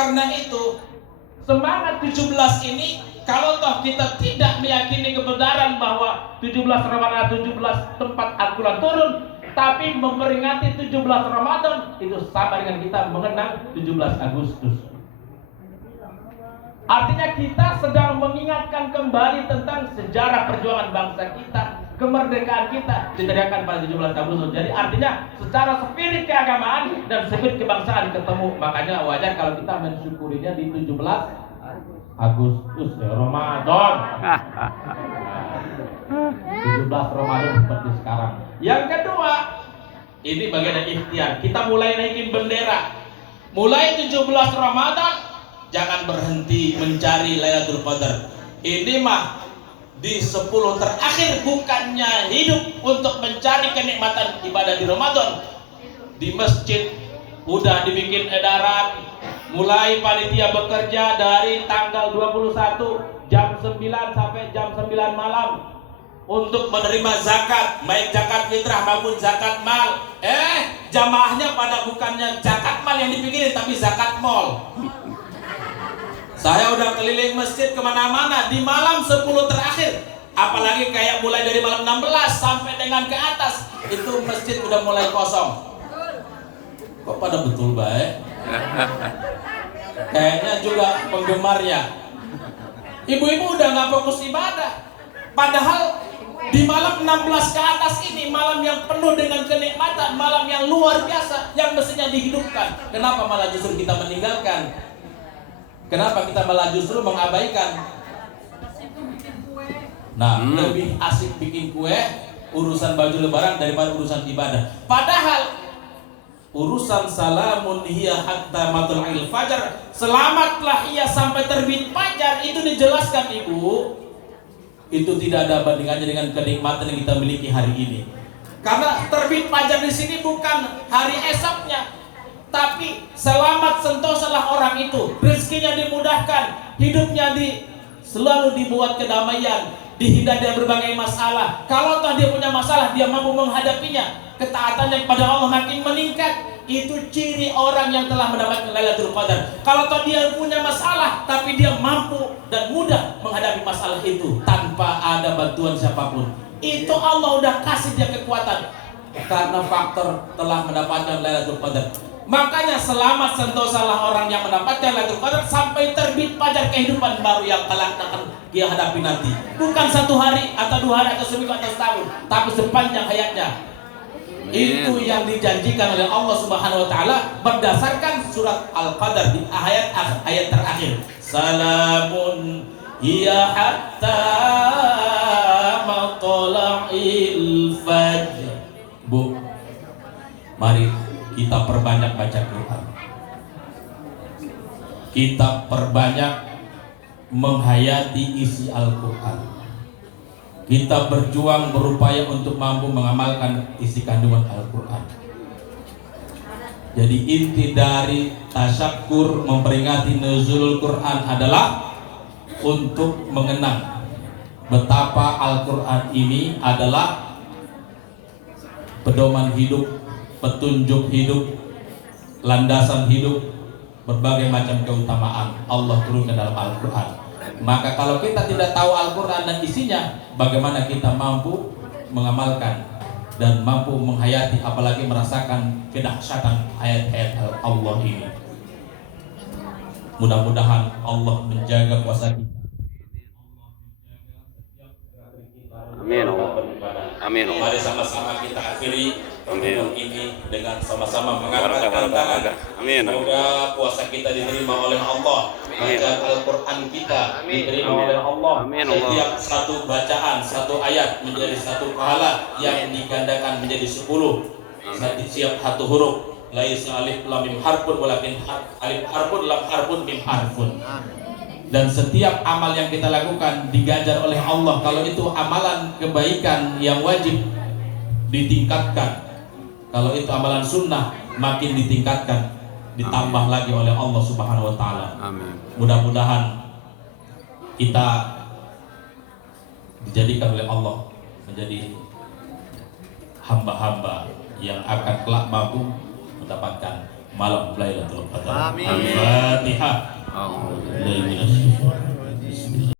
karena itu semangat 17 ini, kalau toh kita tidak meyakini kebenaran bahwa 17 Ramadan 17 tempat Al-Quran turun, tapi memperingati 17 Ramadan itu sama dengan kita mengenang 17 Agustus. Artinya kita sedang mengingatkan kembali tentang sejarah perjuangan bangsa kita, kemerdekaan kita diteriakan pada 17 Agustus. Jadi artinya secara spirit keagamaan dan spirit kebangsaan ketemu. Makanya wajar kalau kita mensyukurinya di 17 Agustus ya, Ramadan. 17 Ramadan seperti sekarang. Yang kedua, ini bagian dari ikhtiar. Kita mulai naikin bendera. Mulai 17 Ramadan jangan berhenti mencari Lailatul Qadar. Ini mah di 10 terakhir, bukannya hidup untuk mencari kenikmatan ibadah di Ramadan. Di masjid udah dibikin edaran, mulai panitia bekerja dari tanggal 21 jam 9 sampai jam 9 malam untuk menerima zakat, baik zakat fitrah maupun zakat mal. Jamaahnya pada bukannya zakat mal yang dipikirin, tapi zakat mal. Saya udah keliling masjid kemana-mana di malam 10 terakhir, apalagi kayak mulai dari malam 16 sampai dengan ke atas, itu masjid udah mulai kosong. Kok pada betul baik? Kayaknya juga penggemarnya. Ibu-ibu udah nggak fokus ibadah. Padahal di malam 16 ke atas ini malam yang penuh dengan kenikmatan, malam yang luar biasa, yang mestinya dihidupkan. Kenapa malah justru kita meninggalkan? Kenapa kita malah justru mengabaikan? Nah, lebih asik bikin kue, urusan baju lebaran daripada urusan ibadah. Padahal urusan salamun hiya hatta matla'il fajar, selamatlah ia sampai terbit fajar, itu dijelaskan Ibu. Itu tidak ada bandingannya dengan kenikmatan yang kita miliki hari ini. Karena terbit fajar di sini bukan hari esoknya, tapi selamat sentosalah orang itu, rezekinya dimudahkan, hidupnya selalu dibuat kedamaian, dihindari dari berbagai masalah. Kalau toh dia punya masalah, dia mampu menghadapinya, ketaatannya kepada Allah makin meningkat. Itu ciri orang yang telah mendapatkan Lailatul Qadar. Kalau toh dia punya masalah, tapi dia mampu dan mudah menghadapi masalah itu tanpa ada bantuan siapapun, itu Allah udah kasih dia kekuatan karena faktor telah mendapatkan Lailatul Qadar. Makanya selamat sentosalah orang yang mendapatkan Lailatul Qadar sampai terbit fajar kehidupan baru yang kelak akan dia hadapi nanti. Bukan 1 hari atau 2 hari atau seminggu atau setahun, tapi sepanjang hayatnya. Itu yang dijanjikan oleh Allah Subhanahu wa taala berdasarkan surat Al-Qadar di ayat terakhir. Salamun hiya hatta matla'il fajr. Bu, mari kita perbanyak baca Quran. Kita perbanyak menghayati isi Al-Quran. Kita berjuang berupaya untuk mampu mengamalkan isi kandungan Al-Quran. Jadi inti dari tasyakur memperingati nuzulul Quran adalah untuk mengenang betapa Al-Quran ini adalah pedoman hidup, petunjuk hidup, landasan hidup, berbagai macam keutamaan Allah turunkan dalam Al-Quran. Maka kalau kita tidak tahu Al-Quran dan isinya, bagaimana kita mampu mengamalkan dan mampu menghayati, apalagi merasakan kedahsyatan ayat-ayat Allah ini. Mudah-mudahan Allah menjaga puasa kita. Amin. Amin. Mari sama-sama kita akhiri pertemuan ini dengan sama-sama mengangkat tangan. Amin. Semoga puasa kita diterima oleh Allah. Bacaan Al-Quran kita diterima oleh Allah. Setiap satu bacaan, satu ayat menjadi satu pahala yang digandakan menjadi 10. Setiap satu huruf. Laisa alif lam mim harfun walakin alif harfun lam harfun mim harfun. Dan setiap amal yang kita lakukan diganjar oleh Allah. Kalau itu amalan kebaikan yang wajib, ditingkatkan. Kalau itu amalan sunnah, makin ditingkatkan, ditambah lagi oleh Allah Subhanahu wa taala. Amin. Mudah-mudahan kita dijadikan oleh Allah menjadi hamba-hamba yang akan kelak mampu mendapatkan malam Lailatul Qadar. Amin. Al-Fatihah. Oh.